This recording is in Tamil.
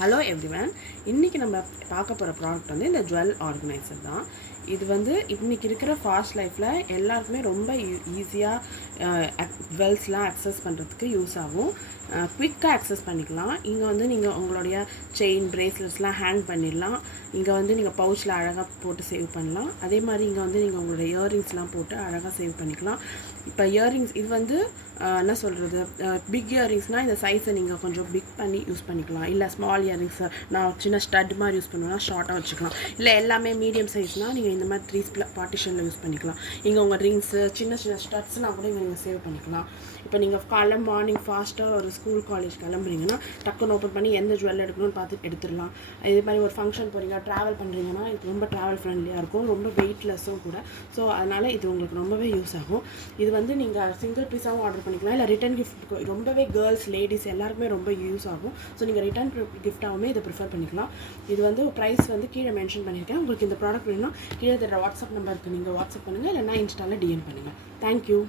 Hello everyone. இன்றைக்கி நம்ம பார்க்க போகிற ப்ராடக்ட் வந்து இந்த ஜுவல் ஆர்கனைசர் தான். இது வந்து இன்றைக்கி இருக்கிற ஃபாஸ்ட் லைஃப்பில் எல்லாருக்குமே ரொம்ப ஈஸியாக ஜுவல்ஸ்லாம் அக்சஸ் பண்ணுறதுக்கு யூஸ் ஆகும். குவிக்காக அக்சஸ் பண்ணிக்கலாம். இங்கே வந்து நீங்கள் உங்களுடைய செயின் பிரேஸ்லெட்ஸ்லாம் ஹேங் பண்ணிடலாம். இங்கே வந்து நீங்கள் பவுச்சில் அழகாக போட்டு சேவ் பண்ணலாம். அதே மாதிரி இங்கே வந்து நீங்கள் உங்களுடைய இயரிங்ஸ்லாம் போட்டு அழகாக சேவ் பண்ணிக்கலாம். இப்போ இயரிங்ஸ் இது வந்து என்ன சொல்கிறது, பிக் இயரிங்ஸ்னால் இந்த சைஸை நீங்கள் கொஞ்சம் பிக் பண்ணி யூஸ் பண்ணிக்கலாம். இல்லை ஸ்மால் இயரிங்ஸை நான் சின்ன ஸ்டட் மாதிரி யூஸ் பண்ணுவேன்னா ஷார்ட்டாக வச்சுக்கலாம். இல்லை எல்லாமே மீடியம் சைஸ்னால் நீங்கள் இந்த மாதிரி 3 பார்ட்டிஷனில் யூஸ் பண்ணிக்கலாம். இங்கே உங்கள் ரிங்ஸு சின்ன சின்ன ஸ்டட்ஸ்னால் கூட இங்கே நீங்கள் சேவ் பண்ணிக்கலாம். இப்போ நீங்கள் காலைல மார்னிங் ஃபாஸ்ட்டாக ஒரு ஸ்கூல் காலேஜ் கிளம்புறீங்கன்னா டக்குன்னு ஓப்பன் பண்ணி எந்த ஜுவல் எடுக்கணும்னு பார்த்து எடுத்துடலாம். இதே மாதிரி ஒரு ஃபங்க்ஷன் போகிறீங்க, ட்ராவல் பண்ணுறீங்கன்னா இது ரொம்ப ட்ராவல் ஃப்ரெண்ட்லியாக இருக்கும், ரொம்ப வெயிட்லெஸ்ஸும் கூட. ஸோ அதனால் இது உங்களுக்கு ரொம்பவே யூஸ் ஆகும். இது வந்து நீங்கள் சிங்கிள் பீஸாகவும் ஆர்டர் பண்ணிக்கலாம், இல்லை ரிட்டன் கிஃப்ட் ரொம்பவே கேர்ள்ஸ் லேடிஸ் எல்லாருக்குமே ரொம்ப யூஸ் ஆகும். ஸோ நீங்கள் ரிட்டன் கிஃப்டாகவுமே இதை ப்ரிஃபர் பண்ணிக்கலாம். இது வந்து ப்ரைஸ் வந்து கீழே மென்ஷன் பண்ணியிருக்கேன். உங்களுக்கு இந்த ப்ராடக்ட் வேணும்னா கீழே தர வாட்ஸ்அப் நம்பருக்கு நீங்கள் வாட்ஸ்அப் பண்ணுங்கள், இல்லைனா இன்ஸ்டாவில் டிஎம் பண்ணுங்கள். தேங்க்யூ.